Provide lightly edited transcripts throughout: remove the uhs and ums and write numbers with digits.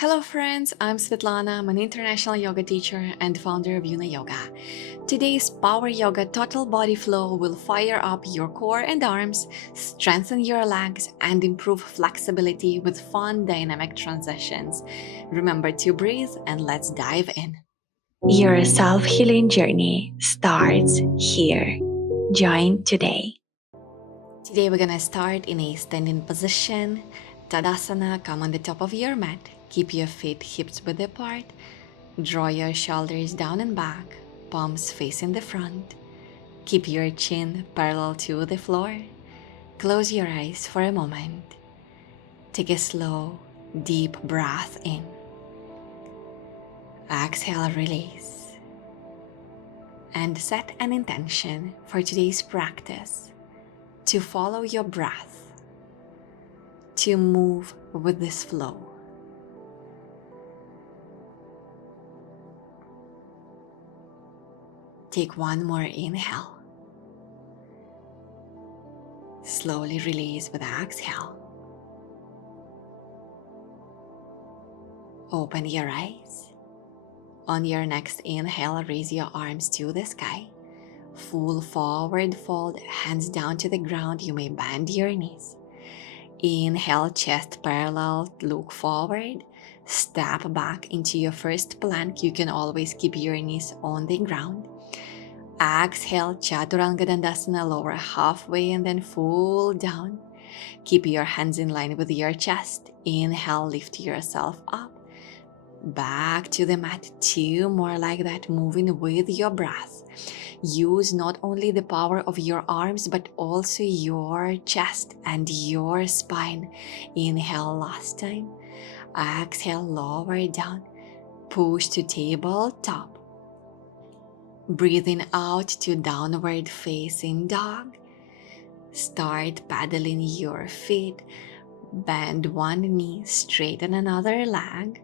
Hello friends, I'm Svetlana. I'm an international yoga teacher and founder of Yuna Yoga. Today's Power Yoga Total Body Flow will fire up your core and arms, strengthen your legs, and improve flexibility with fun dynamic transitions. Remember to breathe and let's dive in. Your self healing journey starts here. Join today. Today we're gonna start in a standing position. Tadasana, come on the top of your mat. Keep your feet hips width apart. Draw your shoulders down and back, palms facing the front. Keep your chin parallel to the floor. Close your eyes for a moment. Take a slow, deep breath in. Exhale, release. And set an intention for today's practice to follow your breath, to move with this flow. Take one more inhale. Slowly release with exhale. Open your eyes. On your next inhale, raise your arms to the sky. Full forward fold, hands down to the ground. You may bend your knees. Inhale, chest parallel, look forward. Step back into your first plank. You can always keep your knees on the ground. Exhale, Chaturanga Dandasana, lower halfway and then full down. Keep your hands in line with your chest. Inhale, lift yourself up. Back to the mat. Two more like that, moving with your breath. Use not only the power of your arms but also your chest and your spine. Inhale last time. Exhale, lower down. Push to tabletop. Breathing out to downward facing dog. Start pedaling your feet. Bend one knee, straighten another leg.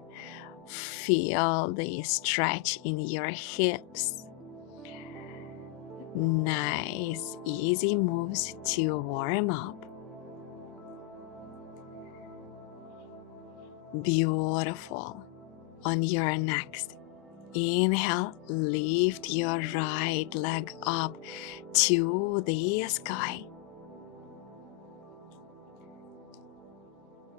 Feel the stretch in your hips. Nice, easy moves to warm up. Beautiful. On your next inhale, lift your right leg up to the sky.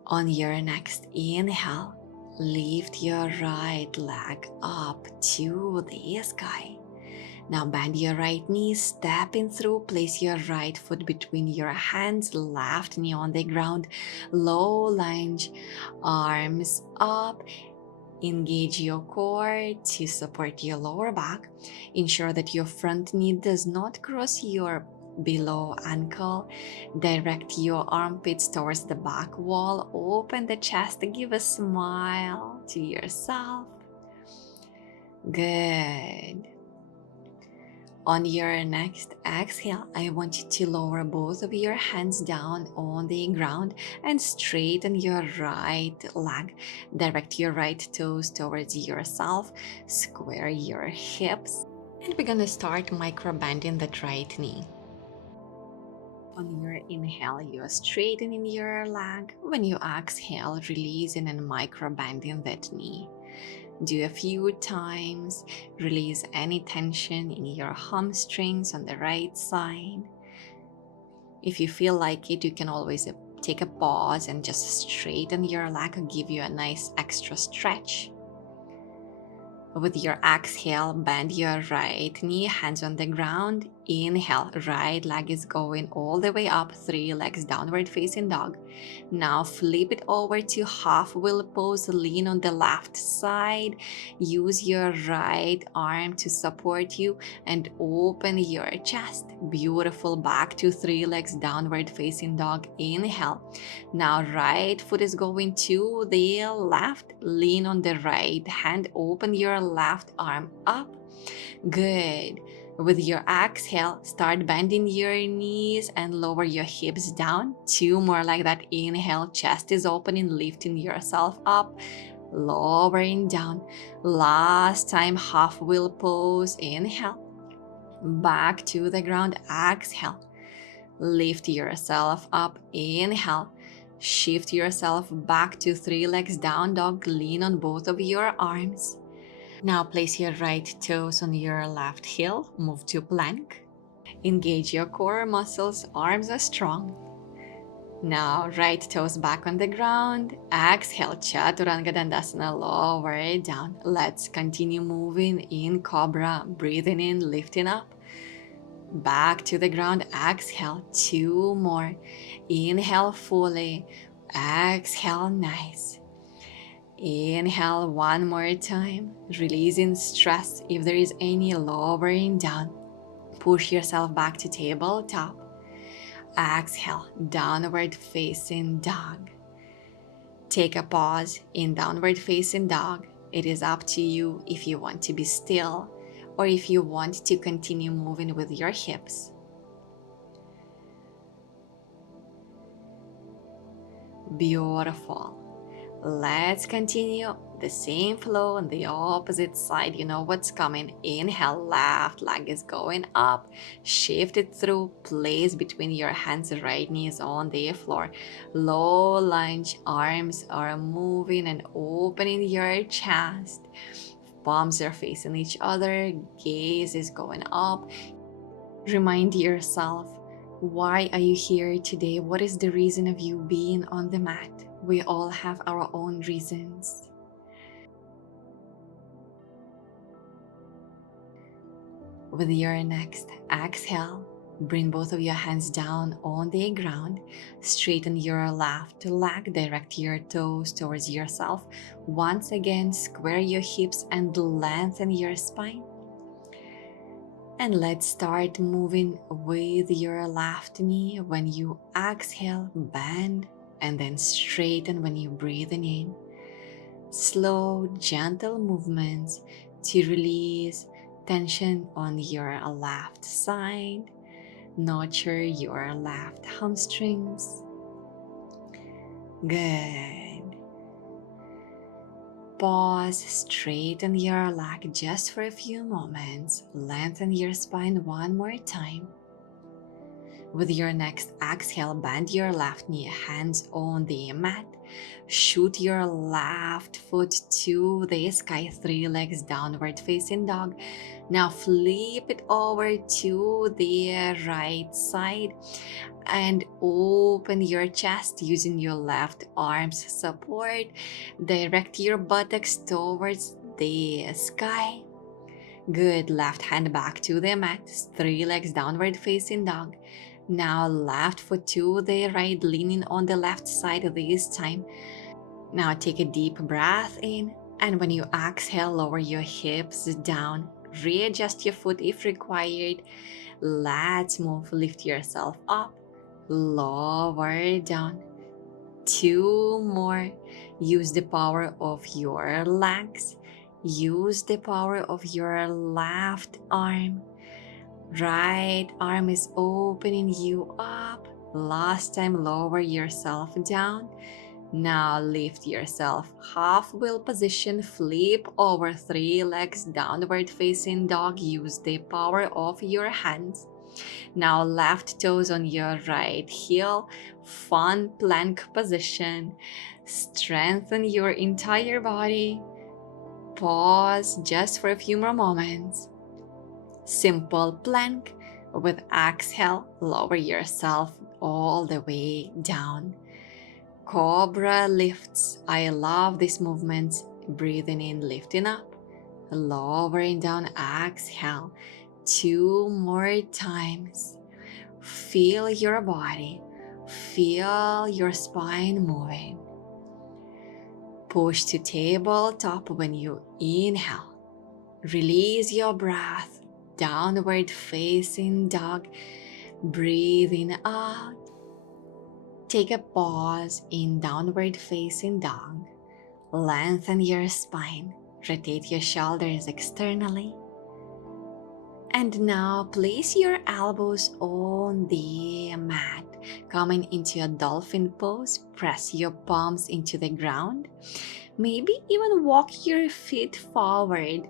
On your next inhale, lift your right leg up to the sky. Now bend your right knee, stepping through, place your right foot between your hands, left knee on the ground, low lunge, arms up. Engage your core to support your lower back. Ensure that your front knee does not cross your below ankle. Direct your armpits towards the back wall. Open the chest. Give a smile to yourself. Good. On your next exhale, I want you to lower both of your hands down on the ground and straighten your right leg. Direct your right toes towards yourself. Square your hips. And we're gonna start micro bending that right knee. On your inhale, you're straightening your leg. When you exhale, releasing and micro bending that knee. Do a few times. Release any tension in your hamstrings on the right side. If you feel like it, you can always take a pause and just straighten your leg, give you a nice extra stretch. With your exhale, bend your right knee, hands on the ground. Inhale, right leg is going all the way up, 3 legs downward facing dog. Now flip it over to half wheel pose, lean on the left side. Use your right arm to support you and open your chest. Beautiful, back to 3 legs downward facing dog. Inhale. Now right foot is going to the left, lean on the right hand, open your left arm up. Good. With your exhale, start bending your knees and lower your hips down. 2 more like that. Inhale, chest is opening, lifting yourself up, lowering down. Last time, half wheel pose. Inhale, back to the ground. Exhale, lift yourself up. Inhale, Shift yourself back to 3 legs down dog. Lean on both of your arms. Now place your right toes on your left heel. Move to plank. Engage your core muscles. Arms are strong. Now right toes back on the ground. Exhale, Chaturanga Dandasana, lower it down. Let's continue moving in Cobra. Breathing in, lifting up. Back to the ground. Exhale, 2 more. Inhale fully. Exhale, nice. Inhale 1 more time. Releasing stress if there is any, lowering down. Push yourself back to tabletop. Exhale, downward facing dog. Take a pause in downward facing dog. It is up to you if you want to be still or if you want to continue moving with your hips. Beautiful. Let's continue the same flow on the opposite side. You know what's coming. Inhale, left leg is going up. Shift it through. Place between your hands, right knees on the floor. Low lunge, arms are moving and opening your chest. Palms are facing each other. Gaze is going up. Remind yourself, why are you here today? What is the reason of you being on the mat? We all have our own reasons. With your next exhale, bring both of your hands down on the ground. Straighten your left leg. Direct your toes towards yourself. Once again, square your hips and lengthen your spine. And let's start moving with your left knee. When you exhale, bend and then straighten when you breathe in. Slow, gentle movements to release tension on your left side. Nurture your left hamstrings. Good. Pause, straighten your leg just for a few moments. Lengthen your spine 1 more time. With your next exhale, bend your left knee, hands on the mat. Shoot your left foot to the sky, 3 legs downward facing dog. Now flip it over to the right side and open your chest using your left arm's support. Direct your buttocks towards the sky. Good. Left hand back to the mat. 3 legs downward facing dog. Now left foot to the right, leaning on the left side this time. Now take a deep breath in, and when you exhale, lower your hips down. Readjust your foot if required. Let's move. Lift yourself up. Lower down. 2 more. Use the power of your legs. Use the power of your left arm. Right arm is opening you up. Last time, lower yourself down. Now lift yourself. Half wheel position. Flip over 3 legs. Downward facing dog. Use the power of your hands. Now left toes on your right heel. Fun plank position. Strengthen your entire body. Pause just for a few more moments. Simple plank. With exhale, lower yourself all the way down. Cobra lifts. I love these movements. Breathing in, lifting up. Lowering down, exhale. 2 more times. Feel your body. Feel your spine moving. Push to tabletop when you inhale. Release your breath. Downward facing dog. Breathing out. Take a pause in downward facing dog. Lengthen your spine. Rotate your shoulders externally. And now place your elbows on the mat. Coming into a dolphin pose, press your palms into the ground. Maybe even walk your feet forward.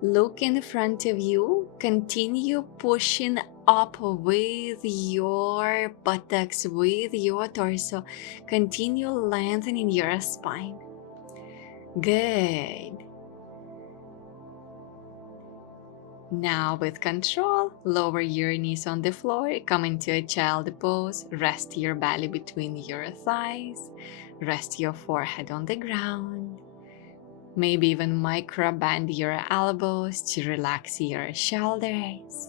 Look in front of you. Continue pushing up with your buttocks, with your torso. Continue lengthening your spine. Good. Now with control, lower your knees on the floor, come into a child pose, rest your belly between your thighs, rest your forehead on the ground. Maybe even micro bend your elbows to relax your shoulders.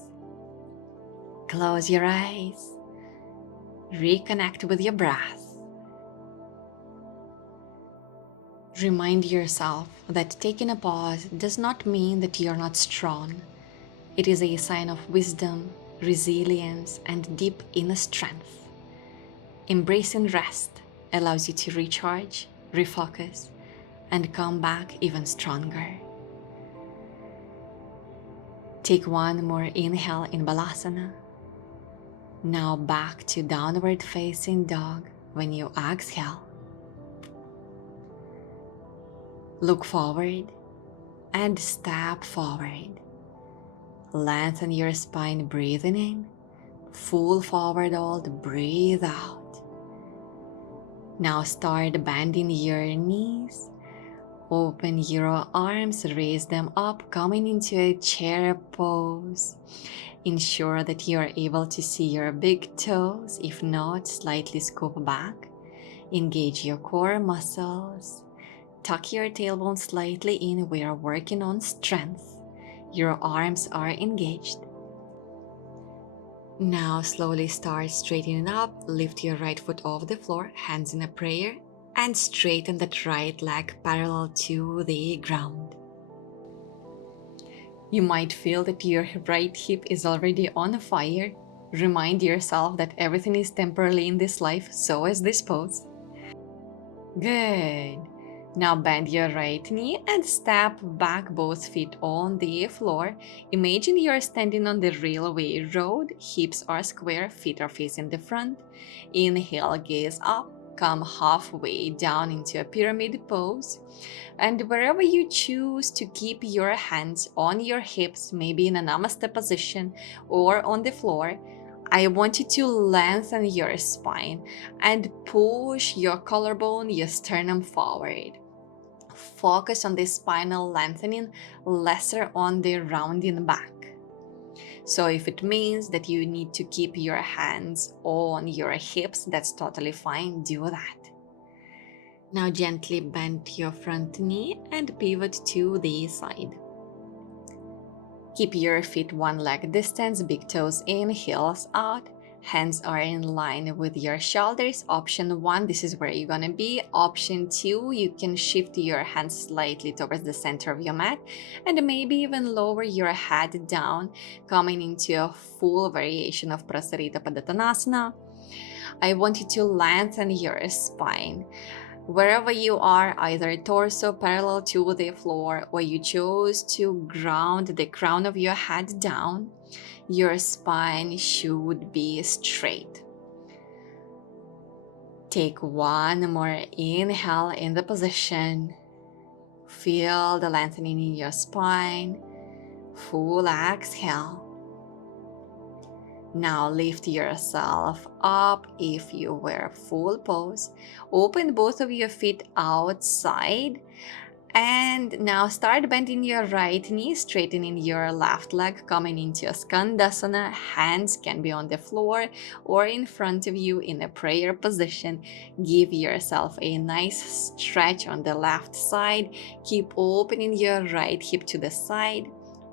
Close your eyes. Reconnect with your breath. Remind yourself that taking a pause does not mean that you're not strong. It is a sign of wisdom, resilience, and deep inner strength. Embracing rest allows you to recharge, refocus, and come back even stronger. Take one more inhale in Balasana. Now back to downward facing dog when you exhale. Look forward and step forward. Lengthen your spine, breathing in. Full forward hold, breathe out. Now start bending your knees. Open your arms, raise them up, coming into a chair pose. Ensure that you are able to see your big toes. If not, slightly scoop back. Engage your core muscles. Tuck your tailbone slightly in. We are working on strength. Your arms are engaged. Now slowly start straightening up. Lift your right foot off the floor, hands in a prayer, and straighten that right leg parallel to the ground. You might feel that your right hip is already on fire. Remind yourself that everything is temporary in this life, so is this pose. Good. Now bend your right knee and step back, both feet on the floor. Imagine you're standing on the railway road. Hips are square, feet are facing the front. Inhale, gaze up. Come halfway down into a pyramid pose. And wherever you choose to keep your hands on your hips, maybe in a namaste position or on the floor, I want you to lengthen your spine and push your collarbone, your sternum forward. Focus on the spinal lengthening, lesser on the rounding back. So if it means that you need to keep your hands on your hips, that's totally fine, do that. Now gently bend your front knee and pivot to the side. Keep your feet one leg distance, big toes in, heels out. Hands are in line with your shoulders. Option 1, this is where you're gonna be. Option 2, you can shift your hands slightly towards the center of your mat and maybe even lower your head down, coming into a full variation of Prasarita Padottanasana. I want you to lengthen your spine. Wherever you are, either torso parallel to the floor or you chose to ground the crown of your head down, your spine should be straight. Take one more inhale in the position. Feel the lengthening in your spine. Full exhale. Now lift yourself up if you were full pose. Open both of your feet outside. And now start bending your right knee, straightening your left leg, coming into a Skandasana. Hands can be on the floor or in front of you in a prayer position. Give yourself a nice stretch on the left side. Keep opening your right hip to the side.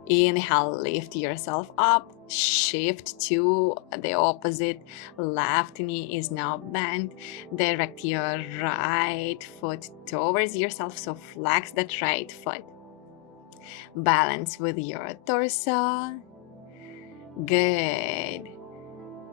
Inhale, lift yourself up, shift to the opposite. Left knee is now bent. Direct your right foot towards yourself, so flex that right foot. Balance with your torso. Good.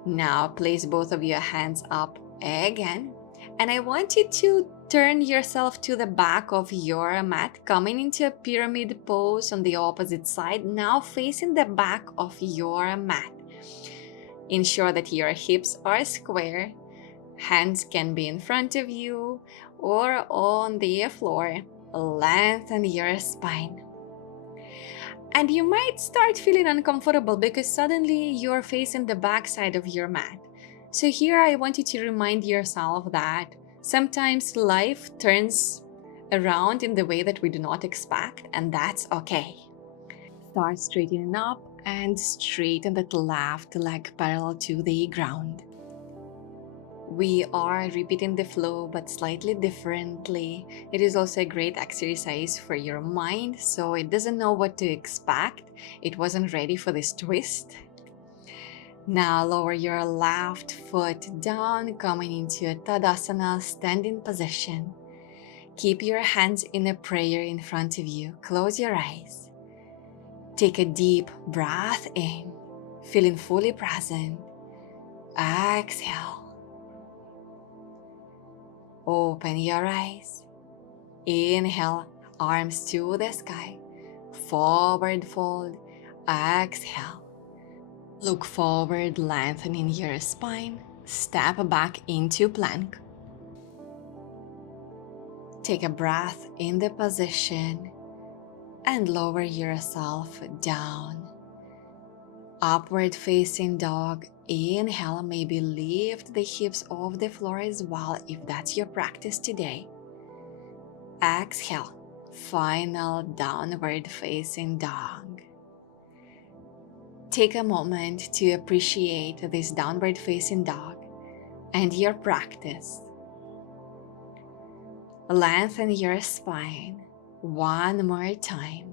Now place both of your hands up again, and I want you to turn yourself to the back of your mat, coming into a pyramid pose on the opposite side, now facing the back of your mat. Ensure that your hips are square, hands can be in front of you or on the floor. Lengthen your spine. And you might start feeling uncomfortable because suddenly you're facing the back side of your mat. So, here I want you to remind yourself that sometimes life turns around in the way that we do not expect, and that's okay. Start straightening up and straighten that left leg parallel to the ground. We are repeating the flow but slightly differently. It is also a great exercise for your mind so it doesn't know what to expect. It wasn't ready for this twist. Now lower your left foot down, coming into a Tadasana standing position. Keep your hands in a prayer in front of you. Close your eyes. Take a deep breath in, feeling fully present. Exhale. Open your eyes. Inhale, arms to the sky. Forward fold. Exhale. Look forward, lengthening your spine. Step back into plank. Take a breath in the position and lower yourself down. Upward facing dog. Inhale, maybe lift the hips off the floor as well if that's your practice today. Exhale, final downward facing dog. Take a moment to appreciate this downward facing dog and your practice. Lengthen your spine one more time.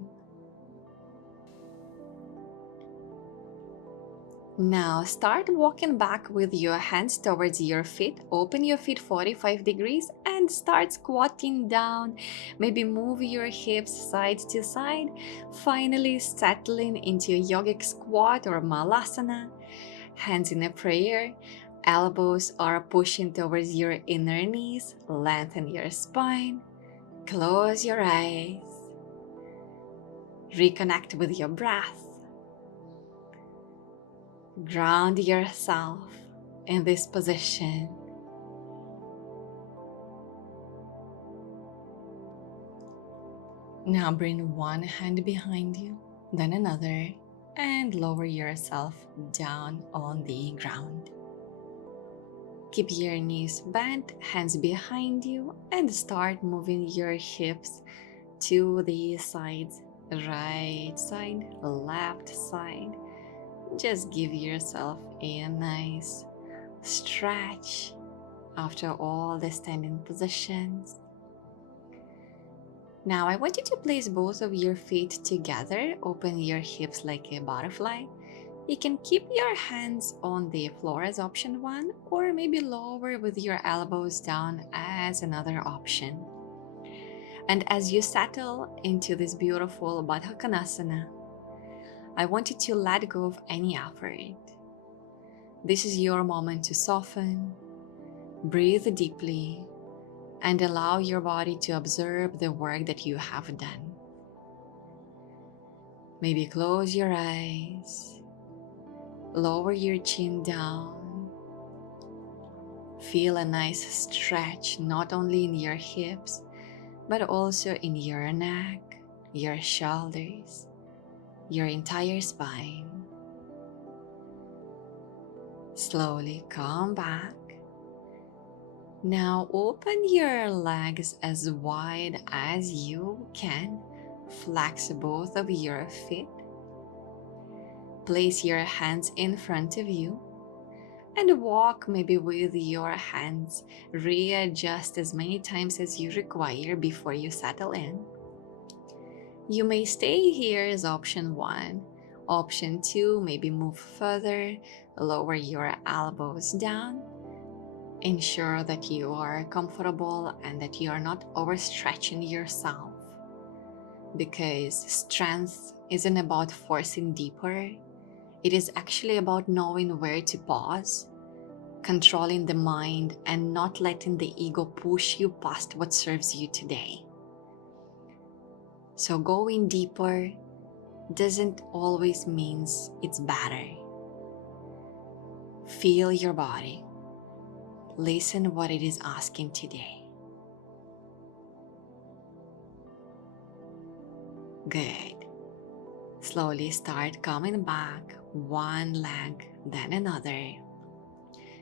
Now start walking back with your hands towards your feet. Open your feet 45 degrees and start squatting down. Maybe move your hips side to side. Finally settling into a yogic squat or malasana. Hands in a prayer. Elbows are pushing towards your inner knees. Lengthen your spine. Close your eyes. Reconnect with your breath. Ground yourself in this position. Now bring one hand behind you, then another, and lower yourself down on the ground. Keep your knees bent, hands behind you, and start moving your hips to the sides. Right side, left side. Just give yourself a nice stretch after all the standing positions. Now I want you to place both of your feet together. Open your hips like a butterfly. You can keep your hands on the floor as option one, or maybe lower with your elbows down as another option. And as you settle into this beautiful Baddha Konasana, I want you to let go of any effort. This is your moment to soften, breathe deeply, and allow your body to observe the work that you have done. Maybe close your eyes, lower your chin down, feel a nice stretch not only in your hips, but also in your neck, your shoulders, your entire spine. Slowly come back. Now open your legs as wide as you can. Flex both of your feet. Place your hands in front of you and walk maybe with your hands. Readjust as many times as you require before you settle in. You may stay here as option one. Option two, maybe move further, lower your elbows down. Ensure that you are comfortable and that you are not overstretching yourself, because strength isn't about forcing deeper. It is actually about knowing where to pause, controlling the mind, and not letting the ego push you past what serves you today. So going deeper doesn't always mean it's better. Feel your body. Listen what it is asking today. Good. Slowly start coming back, one leg, then another.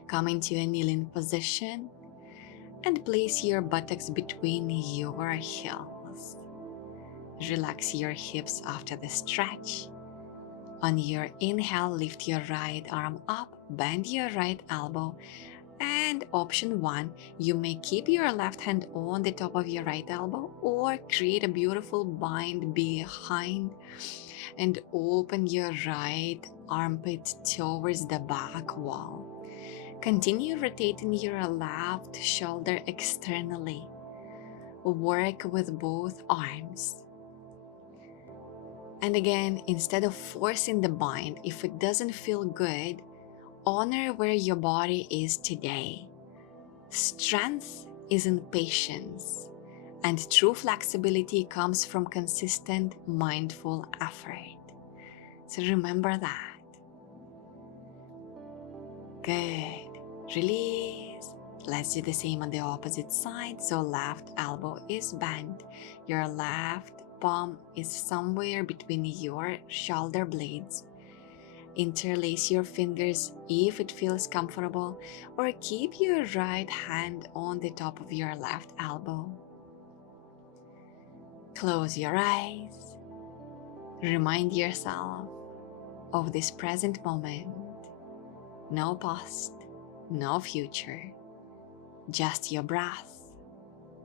Come into a kneeling position and place your buttocks between your heels. Relax your hips after the stretch. On your inhale, lift your right arm up, bend your right elbow, and option one, you may keep your left hand on the top of your right elbow or create a beautiful bind behind and open your right armpit towards the back wall. Continue rotating your left shoulder externally. Work with both arms. And again, instead of forcing the bind, if it doesn't feel good, honor where your body is today. Strength is in patience, and true flexibility comes from consistent, mindful effort. So remember that. Good. Release. Let's do the same on the opposite side. So left elbow is bent. Your left palm is somewhere between your shoulder blades. Interlace your fingers if it feels comfortable, or keep your right hand on the top of your left elbow. Close your eyes. Remind yourself of this present moment. No past, no future, just your breath,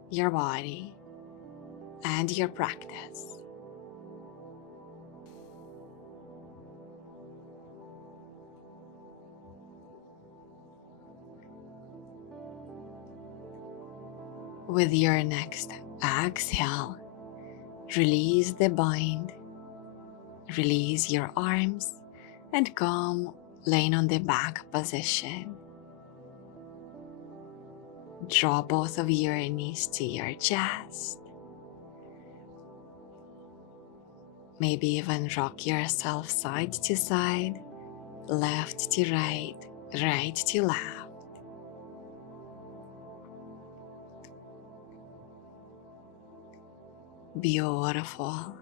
your body, and your practice. With your next exhale, release the bind, release your arms, and come laying on the back position. Draw both of your knees to your chest. Maybe even rock yourself side to side, left to right, right to left. Beautiful.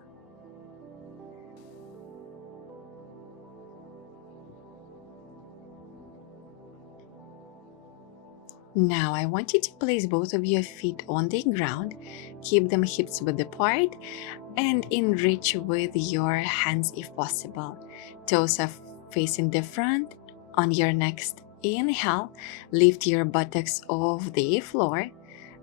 Now I want you to place both of your feet on the ground, keep them hips width apart, and in reach with your hands if possible. Toes are facing the front. On your next inhale, lift your buttocks off the floor.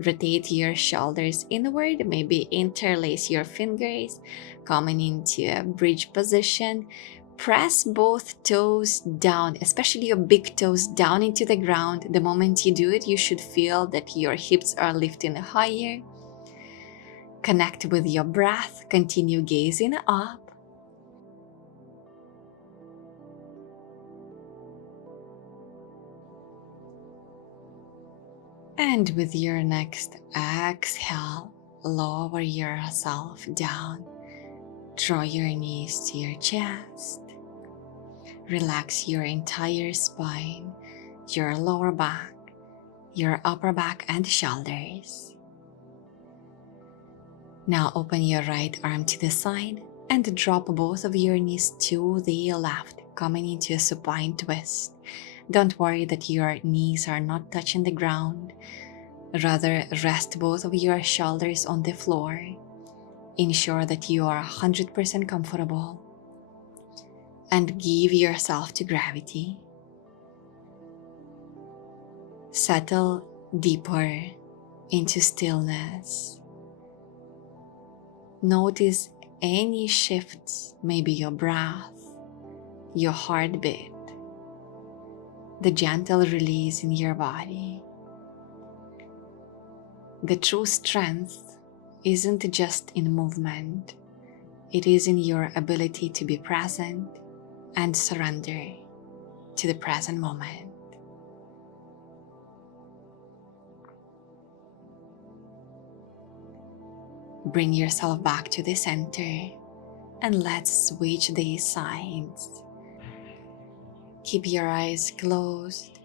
Rotate your shoulders inward, maybe interlace your fingers, coming into a bridge position. Press both toes down, especially your big toes down into the ground. The moment you do it, you should feel that your hips are lifting higher. Connect with your breath, continue gazing up. And with your next exhale, lower yourself down. Draw your knees to your chest. Relax your entire spine, your lower back, your upper back and shoulders. Now open your right arm to the side and drop both of your knees to the left, coming into a supine twist. Don't worry that your knees are not touching the ground. Rather, rest both of your shoulders on the floor. Ensure that you are 100% comfortable and give yourself to gravity. Settle deeper into stillness. Notice any shifts, maybe your breath, your heartbeat, the gentle release in your body. The true strength isn't just in movement, it is in your ability to be present and surrender to the present moment. Bring yourself back to the center and let's switch the sides. Keep your eyes closed.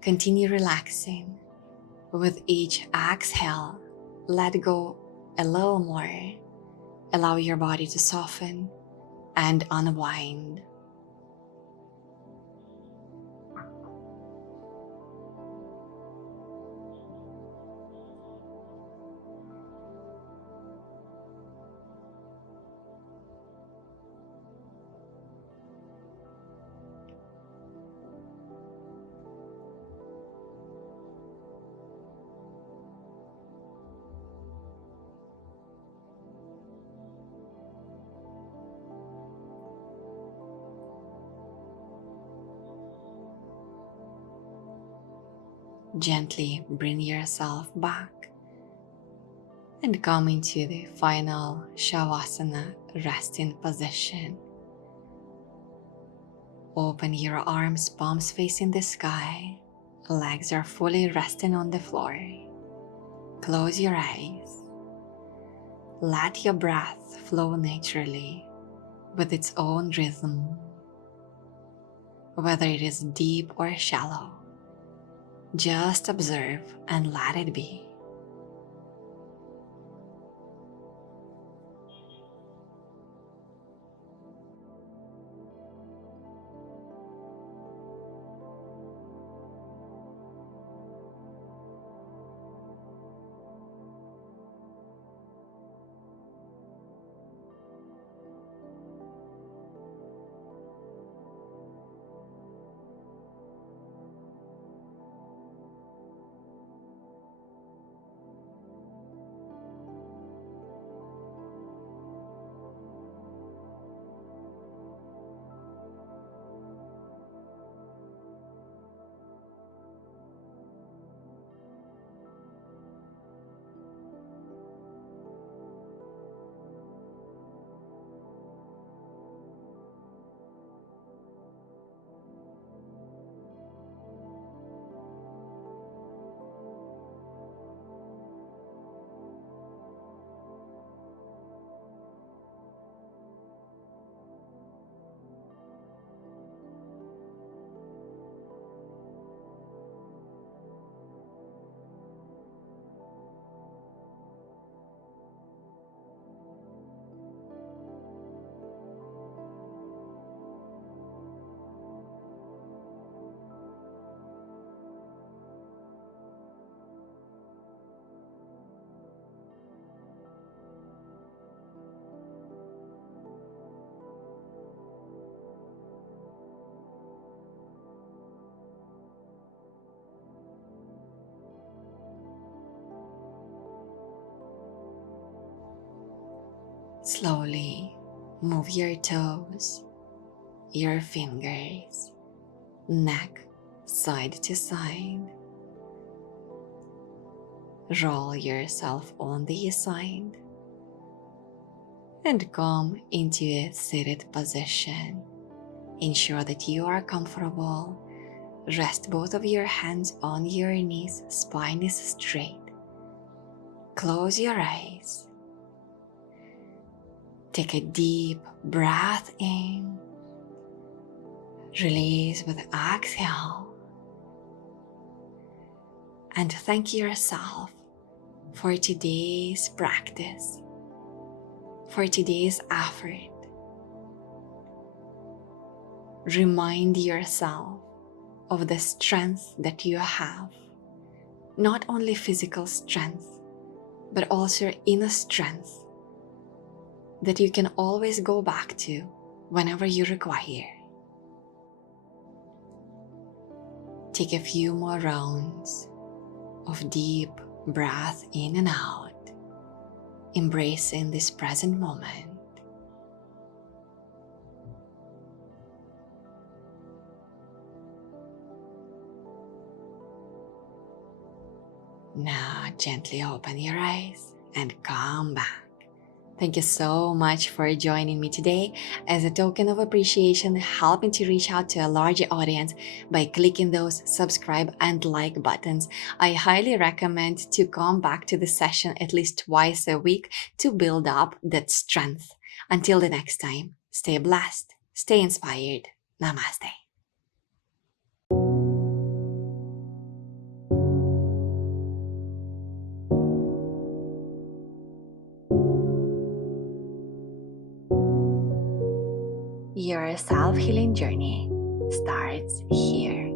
Continue relaxing. With each exhale, let go a little more. Allow your body to soften and unwind. Gently bring yourself back and come into the final Shavasana resting position. Open your arms, palms facing the sky. Legs are fully resting on the floor. Close your eyes. Let your breath flow naturally with its own rhythm. Whether it is deep or shallow, just observe and let it be. Slowly move your toes, your fingers, neck side to side. Roll yourself on the side and come into a seated position. Ensure that you are comfortable. Rest both of your hands on your knees, spine is straight. Close your eyes. Take a deep breath in. Release with exhale. And thank yourself for today's practice, for today's effort. Remind yourself of the strength that you have, not only physical strength, but also inner strength that you can always go back to whenever you require. Take a few more rounds of deep breath in and out, embracing this present moment. Now gently open your eyes and come back. Thank you so much for joining me today. As a token of appreciation, helping to reach out to a larger audience by clicking those subscribe and like buttons. I highly recommend to come back to the session at least twice a week to build up that strength. Until the next time, stay blessed, stay inspired. Namaste. Your self healing journey starts here.